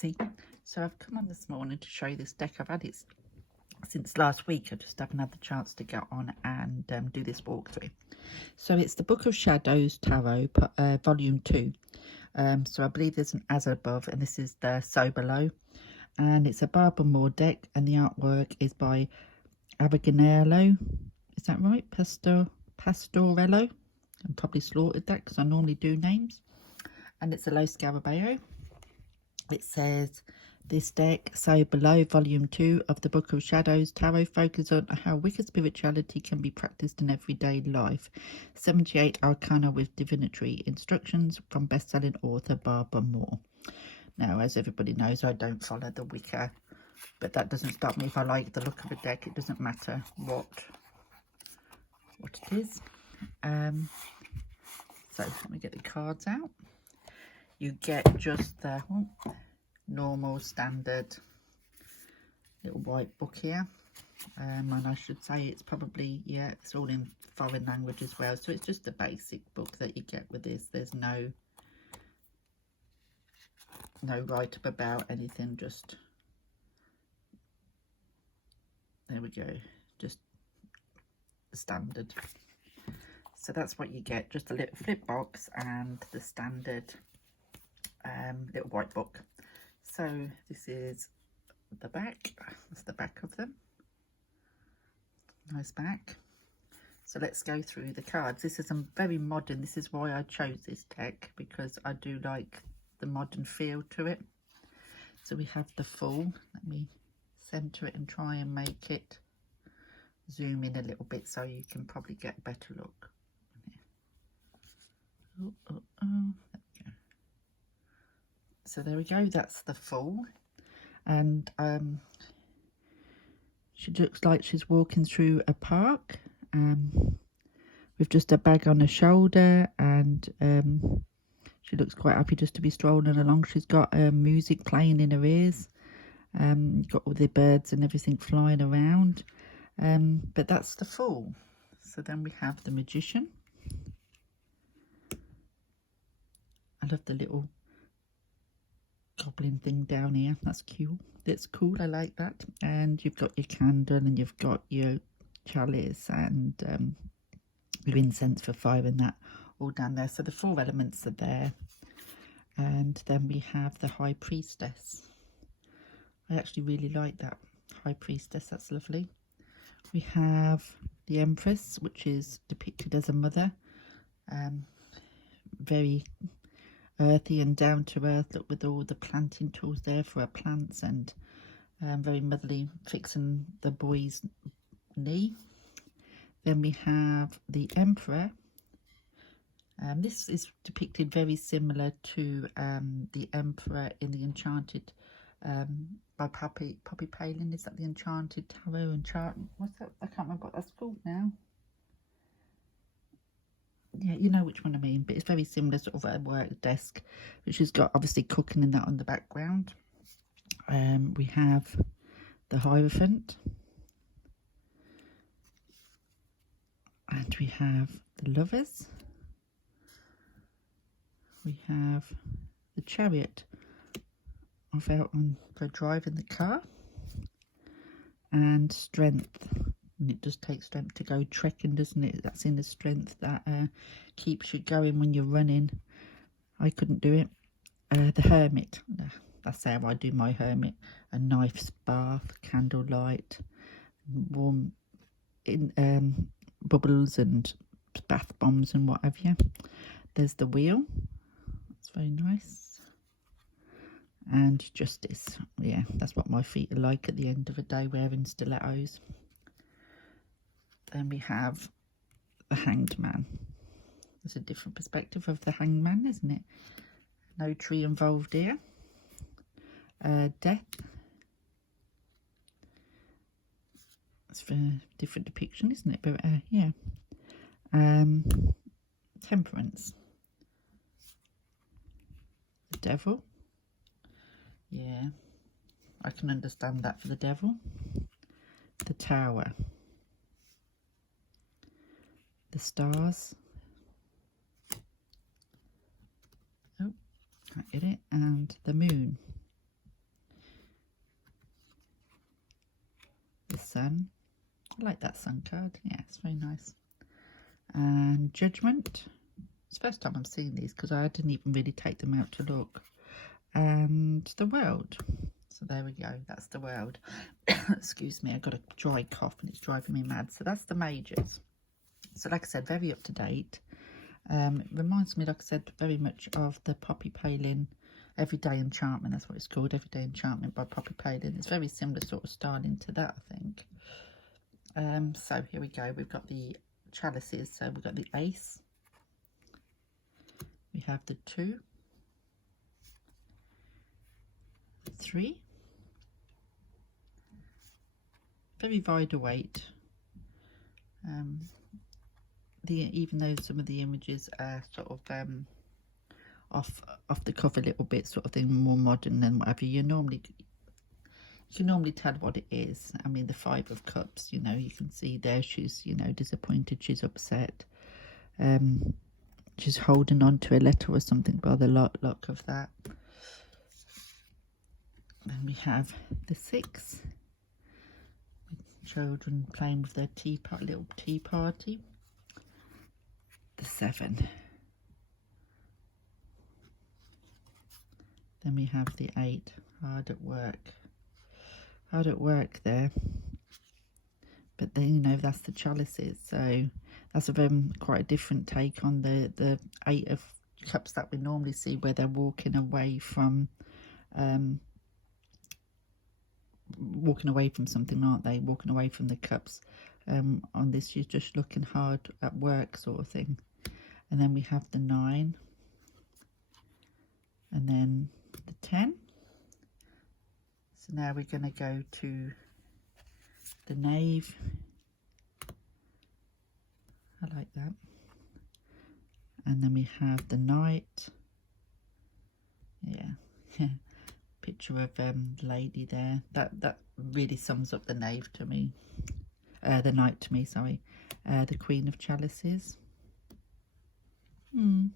Lexi. So I've come on this morning to show you this deck. I've had it since last week. I just haven't had the chance to get on and do this walkthrough. So it's the Book of Shadows Tarot, Volume 2. So I believe there's an As Above, and this is the So Below. And it's a Barbara Moore deck, and the artwork is by Avaganello. Is that right? Pastorello. I probably slaughtered that because I normally do names. And it's a Lo Scarabeo. It says, this deck, So Below, Volume 2 of the Book of Shadows Tarot, focuses on how wicked spirituality can be practiced in everyday life. 78 arcana with divinatory instructions from best-selling author Barbara Moore. Now, as everybody knows, I don't follow the Wicca, but that doesn't stop me if I like the look of a deck. It doesn't matter what it is. So let me get the cards out. You get just the normal standard little white book here, and I should say it's probably, yeah, it's all in foreign language as well, so it's just a basic book that you get with this. There's no write-up about anything, just there we go, just standard. So that's what you get, just a little flip box and the standard little white book. So this is the back. That's the back of them. Nice back. So let's go through the cards. This is very modern. This is why I chose this deck, because I do like the modern feel to it. So we have the Fool. Let me center it and try and make it zoom in a little bit so you can probably get a better look. There we go. So there we go, that's the Fool. And she looks like she's walking through a park with just a bag on her shoulder, and she looks quite happy just to be strolling along. She's got music playing in her ears, got all the birds and everything flying around, but that's the Fool. So then we have the Magician. I love the little goblin thing down here. That's cute. That's cool. I like that. And you've got your candle, and you've got your chalice, and your incense for fire, and that all down there. So the 4 elements are there. And then we have the High Priestess. I actually really like that High Priestess. That's lovely. We have the Empress, which is depicted as a mother. Very earthy and down to earth, look, with all the planting tools there for her plants, and very motherly, fixing the boy's knee. Then we have the Emperor. This is depicted very similar to the Emperor in the Enchanted by Poppy Palin. Is that the Enchanted Tarot? What's that? I can't remember what that's called now. Yeah, you know which one I mean, but it's very similar, sort of a work desk, which has got obviously cooking in that on the background. We have the Hierophant, and we have the Lovers. We have the Chariot, off out on for driving the car, and Strength. And it does take strength to go trekking, doesn't it? That's in the strength that keeps you going when you're running. I couldn't do it. The Hermit. That's how I do my hermit. A knife's bath, candlelight, warm bubbles and bath bombs and what have you. There's the Wheel. That's very nice. And Justice. Yeah, that's what my feet are like at the end of a day, wearing stilettos. Then we have the Hanged Man. There's a different perspective of the Hanged Man, isn't it? No tree involved here. Death. It's for a different depiction, isn't it? But yeah. Temperance. The Devil. Yeah, I can understand that for the Devil. The Tower. The Stars. Oh, can't get it. And the Moon. card. Yeah, it's very nice. And Judgment. It's the first time I'm seeing these because I didn't even really take them out to look. And the World. So there we go. That's the World. Excuse me, I got a dry cough and it's driving me mad. So that's the majors. So like I said, very up to date. It reminds me, like I said, very much of the Poppy Palin Everyday Enchantment. That's what it's called, Everyday Enchantment by Poppy Palin. It's very similar sort of styling to that, I think. So here we go. We've got the chalices. So we've got the Ace. We have the 2, 3. Very wide awake. Even though some of the images are sort of off the cuff a little bit, sort of thing, more modern and whatever, you can normally tell what it is. I mean, the 5 of Cups, you know, you can see there she's, you know, disappointed, she's upset. She's holding on to a letter or something by the look of that. Then we have the 6. Children playing with their little tea party. The 7. Then we have the 8. Hard at work there. But then, you know, that's the chalices, so that's quite a different take on the 8 of Cups that we normally see, where they're walking away from something, aren't they? Walking away from the cups. On this, she's just looking hard at work, sort of thing. And then we have the 9, and then the 10. So now we're going to go to the Knave. I like that. And then we have the Knight. Yeah. Picture of lady there. That really sums up the Knave to me. The Knight to me, sorry. The Queen of Chalices. And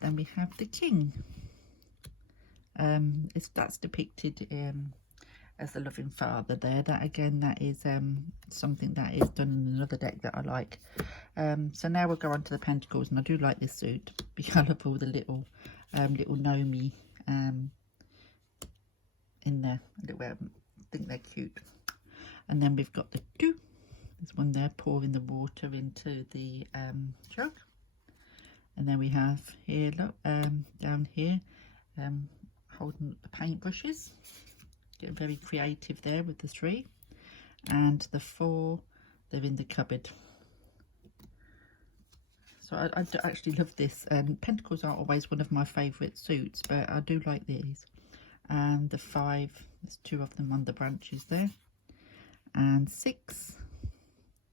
then we have the King. That's depicted as the loving father there. That again, that is something that is done in another deck that I like. So now we'll go on to the Pentacles, and I do like this suit because of all the little Nomi in there. I think they're cute. And then we've got the 2. There's one there pouring the water into the jug. And then we have here, look, down here, holding the paintbrushes. Getting very creative there with the 3. And the 4, they're in the cupboard. So I actually love this. Pentacles aren't always one of my favourite suits, but I do like these. And the 5, there's 2 of them on the branches there. And 6,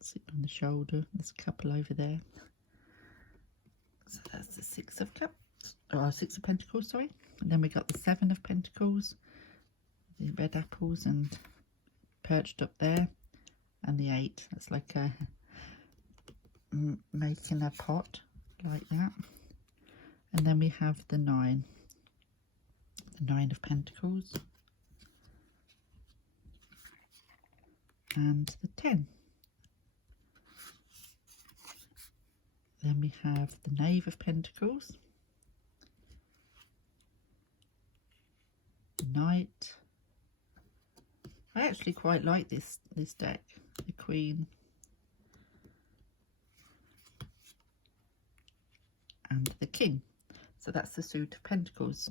sitting on the shoulder. There's a couple over there. So that's the 6 of Cups, or 6 of Pentacles, sorry. And then we got the 7 of Pentacles, the red apples and perched up there, and the 8. That's like making a pot like that. And then we have the 9, the 9 of Pentacles, and the 10. Then we have the Knave of Pentacles, the Knight. I actually quite like this deck. The Queen, and the King. So that's the suit of Pentacles.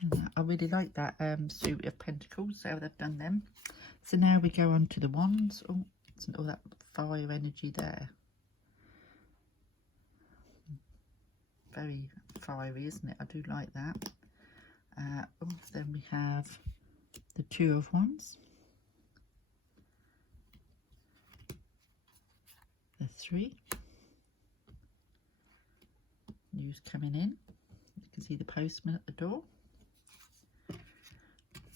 And I really like that suit of Pentacles, how they've done them. So now we go on to the Wands. Oh, isn't all that fire energy there? Very fiery, isn't it? I do like that. Then we have the 2 of Wands, the 3, news coming in. You can see the postman at the door.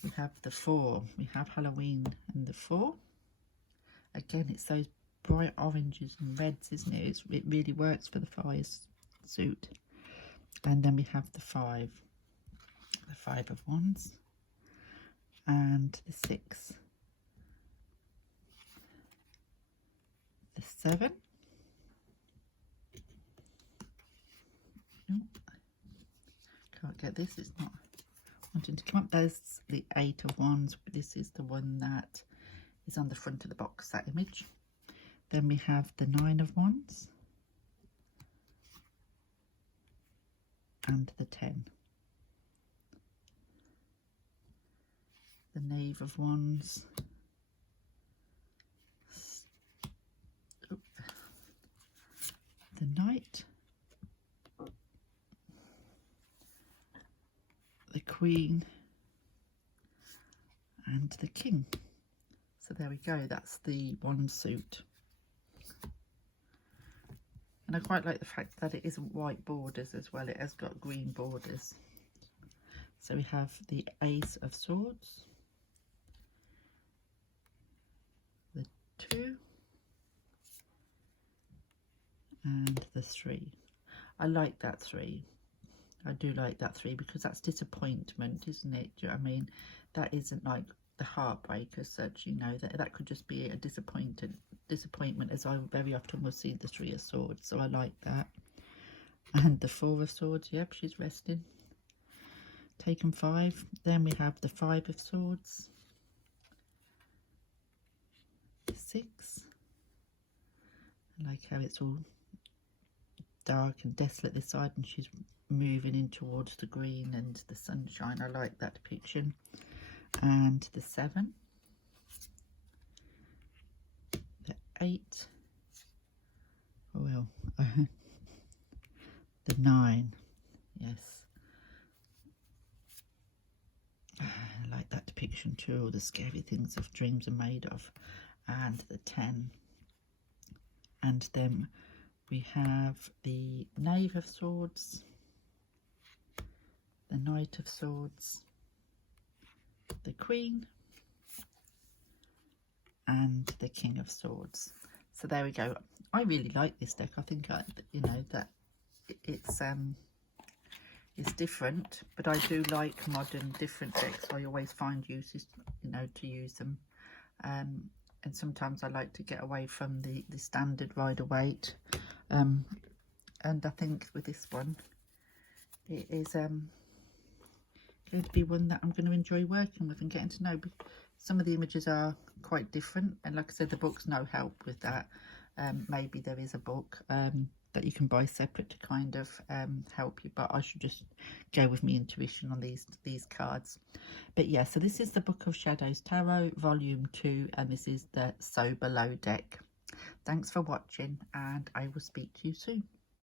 We have the 4. We have Halloween and the 4. Again, it's those bright oranges and reds, isn't it? It really works for the fire suit. And then we have the 5. The 5 of Wands. And the 6 the 7. Oh, can't get this, it's not wanting to come up. There's the 8 of Wands. This is the one that is on the front of the box, that image. Then we have the 9 of Wands and the 10. The Knave of Wands, the Knight, the Queen and the King. So there we go, that's the wand suit. And I quite like the fact that it isn't white borders as well, it has got green borders. So we have the Ace of Swords, the 2 and the 3. I like that 3. I do like that 3 because that's disappointment, isn't it? Do you know what I mean? That isn't like the heartbreak as such, you know, that could just be a disappointment, as I very often will see the 3 of Swords. So I like that. And the 4 of Swords, yep, she's resting. Taken 5. Then we have the 5 of Swords, 6. I like how it's all dark and desolate this side, and she's moving in towards the green and the sunshine. I like that depiction. And the 7, the 8, well, the 9, yes, I like that depiction too, all the scary things of dreams are made of. And the 10, and then we have the Knave of Swords, the Knight of Swords, the Queen and the King of Swords. So there we go. I really like this deck. I think you know that it's different, but I do like modern different decks. I always find uses, you know, to use them, and sometimes I like to get away from the standard Rider-Waite, and I think with this one it is going to be one that I'm going to enjoy working with and getting to know. Some of the images are quite different, and like I said, the book's no help with that. Maybe there is a book that you can buy separate to kind of help you, but I should just go with my intuition on these cards. But yeah, so this is the Book of Shadows Tarot Volume 2, and this is the Sober Low deck. Thanks for watching, and I will speak to you soon.